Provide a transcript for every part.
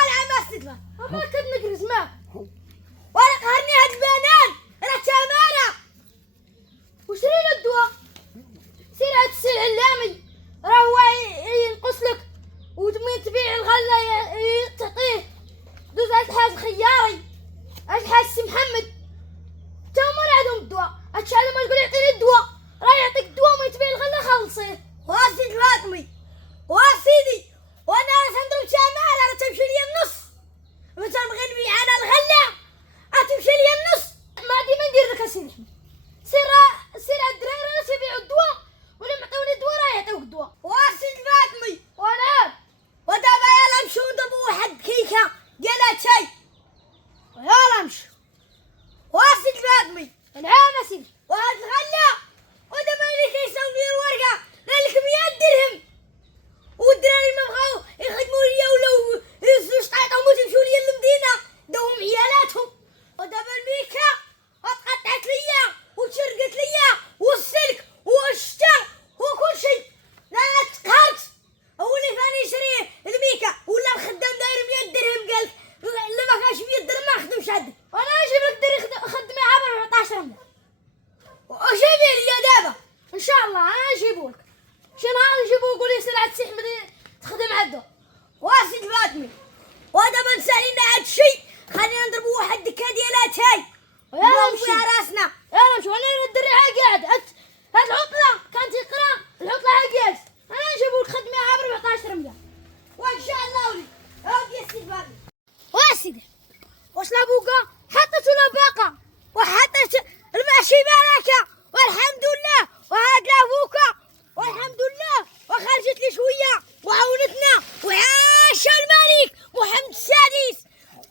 ولا مسجد ما كنت نجلس ما ولا قهرني هاد البنان راه تمارة وشري له الدواء سير هاد السي العلامي راه هو ينقص لك وتمين تبيع الغله تعطيه دوز هاد الحاج خياري هاد الحاج سي محمد تا هما اللي عندهم الدواء هادشي على ما تقول يعطيني الدواء راه يعطيك الدواء وما يتبيع الغله خلصيه واسيدي فاطمي واسيدي وانا راه تنضرب تمارة راه تمشي ليا النص مثلا بغي نبيع انا الغله تمشي ليا النص ما ديما ندير لك اسيدي احمد سير هاد الدراري راه تيبيعوا الدواء ولا معطيوني الدواء راه يعطيوك الدواء واسيدي فاطمي وانا ودابا يلا نمشيو نضربو واحد كيكه ديال اتاي يلا نمشيو واسيدي فاطمي نعم اسيدي وهاد الغله ودابا اللي كيساوي لي الورقه قال لك 100 درهم والدراري ما بغاو يخدموا ليا ولاو يهزوا شطيطهم وتمشيو ليا للمدينه داوهم عيالاتهم ودابا الميكا تقطعت ليا وتشرقت ليا والسلك والشتا وكل شيء لا تقهرت هو اللي فاني يشري الميكا ولا الخدام داير 100 درهم قال لا ما كانش 100 درهم ما نخدمش عندك وانا نجيب لك ديري خدمي عام 14 رمله وجيبي لي دابا ان شاء الله انا نجيبو لك شي نهار نجيبو يقول لي سير عند السي احمد تخدم عنده واسيدي فاطمي ودابا نسالينا هاد الشيء خلينا نضربو واحد الدكه ديال اتاي يلا نمشي على راسنا يلا نمشيو انا الدري ها قاعد هاد العطله كان تيقرا العطله ها جالس انا نجيبو لك خدمه عام 14 رمله وان شاء الله ولي يا سيدي فاطمي واسيدي واش لابوكا حطيت ولا باقه وحطيت الماشي بركه والحمد لله وهاد لابوكا والحمد لله وخرجت لي شويه وعاونتنا وعاش الملك محمد السادس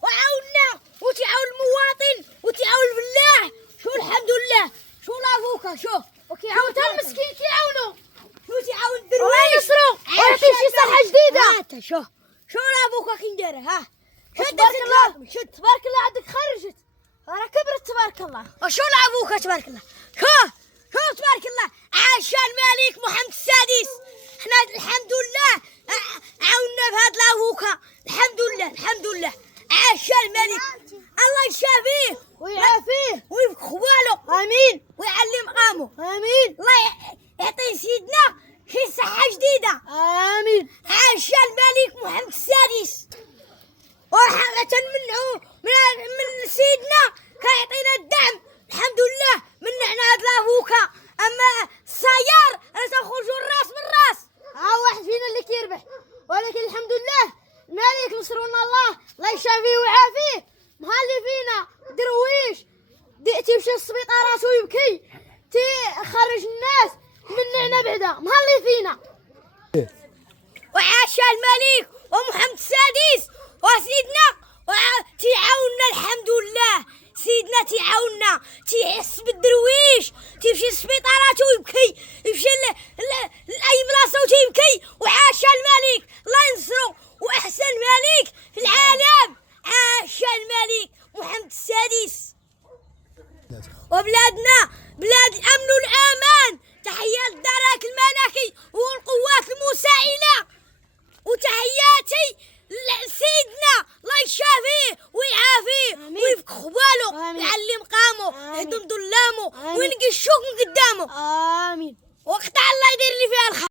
وعاوننا وتعاون المواطن وتعاون الفلاح شو الحمد لله شو لابوكا شوف وكيعاون حتى المسكين كيعاونوا شو تعاون الدرويش وينصروا ويعطي شي صحه جديده شو لابوكا كي ندير ها شد تبارك الله شد تبارك الله عندك خرجت راه كبرت تبارك الله وشو لابوكا تبارك الله شوف تبارك الله عاش الملك محمد السادس حنا الحمد لله عاونا بهاد لابوكا الحمد لله عاش الملك الله يشافيه ويعافيه ويفك خوالو امين ويعلي مقامه امين الله يعطي سيدنا شي صحه جديده امين عاش الملك محمد السادس وحنا تنمنعو من سيدنا كيعطينا الدعم الحمد لله منعنا هاد لابوكا اما السيار راه تنخرجوا الراس من الراس واحد فينا اللي كيربح ولكن الحمد لله الملك نصرونا الله يشافيه ويعافيه مهلي فينا درويش تيمشي للسبيطارات ويبكي تيخرج الناس منعنا بعدا مهلي فينا وعاش الملك ومحمد السادس وسيدنا تيعاوننا الحمد لله سيدنا تيعاوننا تيحس بالدرويش تيمشي للسبيطارات ويبكي يمشي لاي بلاصه وتيبكي وعاش الملك الله ينصرو واحسن ملك في العالم عاش الملك محمد السادس وبلادنا بلاد الامن والامان تحيه للدرك الملكي والقوات المساعده وتحياتي لسيدنا الله يشافيه ويعافيه ويفك خوالو ويعلي مقامه يهدم ظلامه وينقي الشوك من قدامه امين وقطع الله يدير لي فيها الخير.